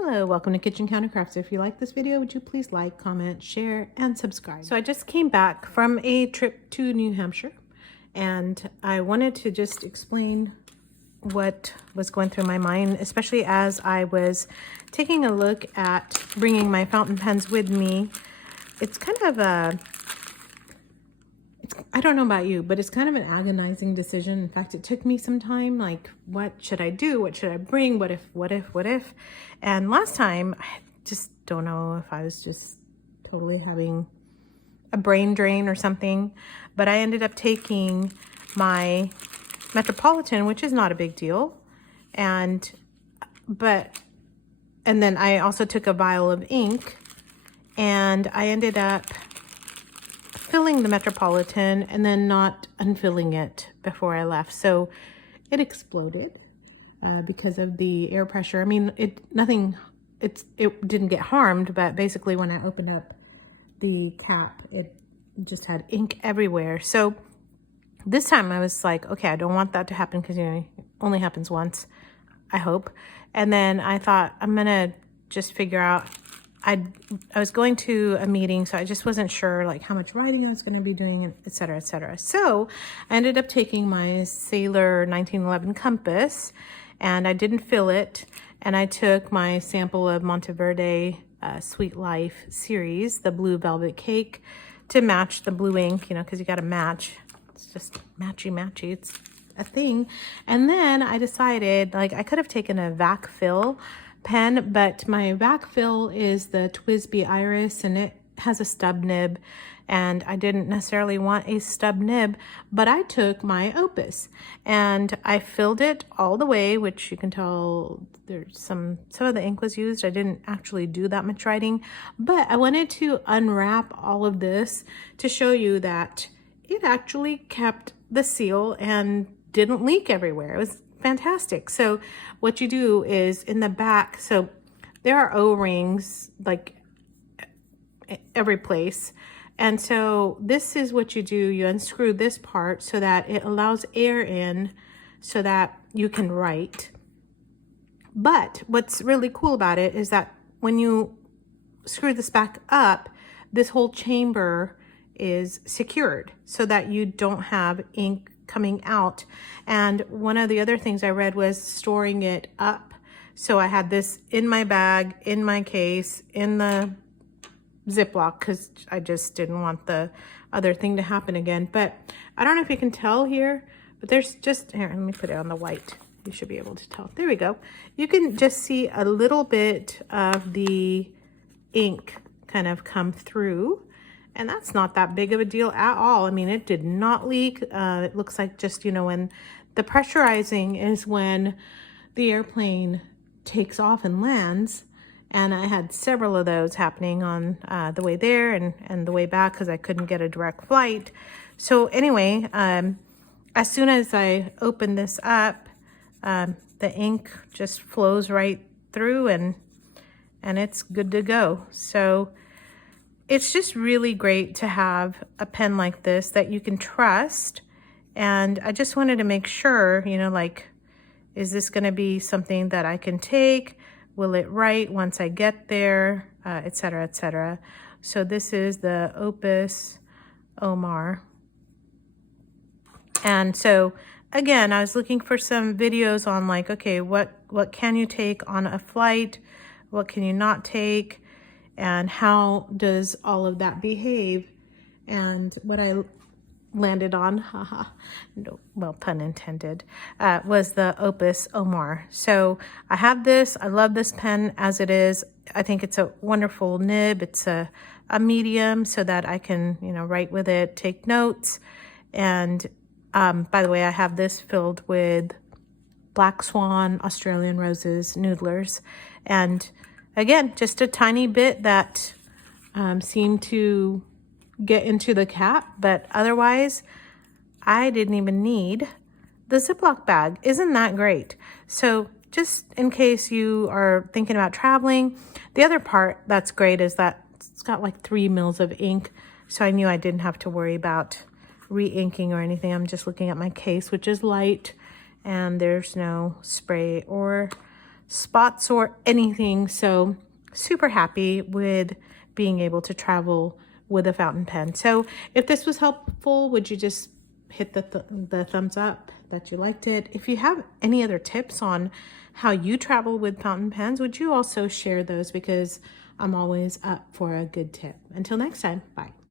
Hello, welcome to Kitchen Counter Crafts. If you like this video, would you please like, comment, share, and subscribe. So I just came back from a trip to New Hampshire, and I wanted to just explain what was going through my mind, especially as I was taking a look at bringing my fountain pens with me. It's kind of a, I don't know about you, but it's kind of an agonizing decision. In fact, it took me some time, like, what should I do? What should I bring? What if? And last time, I just don't know if I was just totally having a brain drain or something, but I ended up taking my Metropolitan, which is not a big deal. And then I also took a vial of ink, and I ended up filling the Metropolitan and then not unfilling it before I left. So it exploded because of the air pressure. I mean, it didn't get harmed, but basically when I opened up the cap, it just had ink everywhere. So this time I was like, okay, I don't want that to happen because, you know, it only happens once, I hope. And then I thought, I'm gonna just figure out, I was going to a meeting, so I just wasn't sure like how much writing I was going to be doing, et cetera, et cetera. So I ended up taking my Sailor 1911 compass, and I didn't fill it. And I took my sample of Monteverde Sweet Life series, the blue velvet cake, to match the blue ink, you know, because you got to match. It's just matchy. It's a thing. And then I decided, like, I could have taken a vac fill pen, but my vac fill is the TWSBI Iris, and it has a stub nib, and I didn't necessarily want a stub nib, but I took my Opus and I filled it all the way, which you can tell there's some of the ink was used. I didn't actually do that much writing, but I wanted to unwrap all of this to show you that it actually kept the seal and didn't leak everywhere. It was fantastic. So what you do is in the back, so there are O-rings like every place. And so this is what you do. You unscrew this part so that it allows air in so that you can write. But what's really cool about it is that when you screw this back up, this whole chamber is secured so that you don't have ink coming out. And one of the other things I read was storing it up. So I had this in my bag, in my case, in the Ziploc, because I just didn't want the other thing to happen again. But I don't know if you can tell here, but there's just, here, let me put it on the white. You should be able to tell. There we go. You can just see a little bit of the ink kind of come through. And that's not that big of a deal at all. I mean, it did not leak. It looks like just, you know, when the pressurizing is when the airplane takes off and lands. And I had several of those happening on the way there and the way back because I couldn't get a direct flight. So anyway, as soon as I open this up, the ink just flows right through and it's good to go. So it's just really great to have a pen like this that you can trust. And I just wanted to make sure, you know, like, is this going to be something that I can take? Will it write once I get there, et cetera, et cetera. So this is the Opus Omar. And so again, I was looking for some videos on like, okay, what can you take on a flight? What can you not take? And how does all of that behave? And what I landed on, haha, no, well, pun intended, was the Opus Omar. So I have this. I love this pen as it is. I think it's a wonderful nib. It's a medium so that I can, you know, write with it, take notes. And by the way, I have this filled with Black Swan, Australian Roses, Noodlers. And again, just a tiny bit that seemed to get into the cap, but otherwise I didn't even need the Ziploc bag. Isn't that great? So just in case you are thinking about traveling, the other part that's great is that it's got like 3 mils of ink. So I knew I didn't have to worry about re-inking or anything. I'm just looking at my case, which is light, and there's no spray or spots or anything. So super happy with being able to travel with a fountain pen. So if this was helpful, would you just hit the thumbs up that you liked it? If you have any other tips on how you travel with fountain pens, would you also share those? Because I'm always up for a good tip. Until next time, bye.